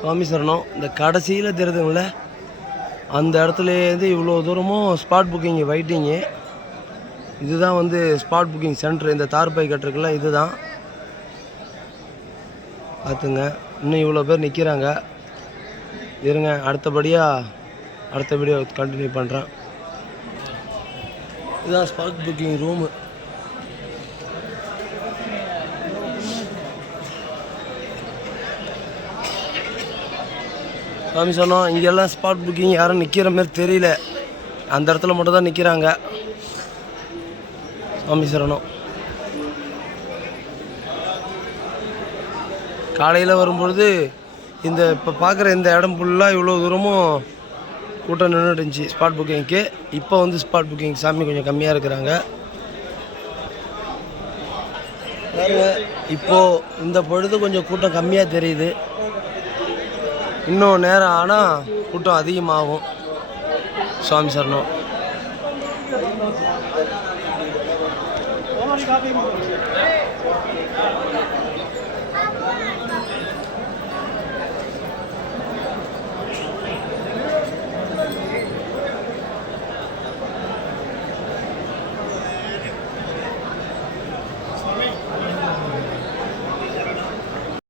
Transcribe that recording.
சுவாமி சரணம். இந்த கடைசியில் தெரியுதுங்கள, அந்த இடத்துலேருந்து இவ்வளோ தூரமும் ஸ்பாட் புக்கிங் வெயிட்டிங்கு. இதுதான் வந்து ஸ்பாட் புக்கிங் சென்டர். இந்த தார்பை கட்டுறதுக்குள்ள இதுதான் பார்த்துங்க. இன்னும் இவ்வளோ பேர் நிற்கிறாங்க. இருங்க, அடுத்த வீடியோ கண்டினியூ பண்ணுறேன். இதுதான் ஸ்பாட் புக்கிங் ரூமு. சாமி சொன்னோம், இங்கெல்லாம் ஸ்பாட் புக்கிங் யாரும் நிற்கிற மாதிரி தெரியல. அந்த இடத்துல மட்டும் தான் நிற்கிறாங்க. சாமி சரணம். காலையில் வரும்பொழுது இப்போ பார்க்குற இந்த இடம் ஃபுல்லாக இவ்வளோ தூரமும் கூட்டம் நின்றுட்டு இருந்துச்சு ஸ்பாட் புக்கிங்க்கு. இப்போ வந்து ஸ்பாட் புக்கிங் சாமி கொஞ்சம் கம்மியாக இருக்கிறாங்க. இப்போது இந்த பொழுது கொஞ்சம் கூட்டம் கம்மியாக தெரியுது. இன்னும் நேரம் ஆனால் கூட்டம் அதிகமாகும். சுவாமி சரணம்.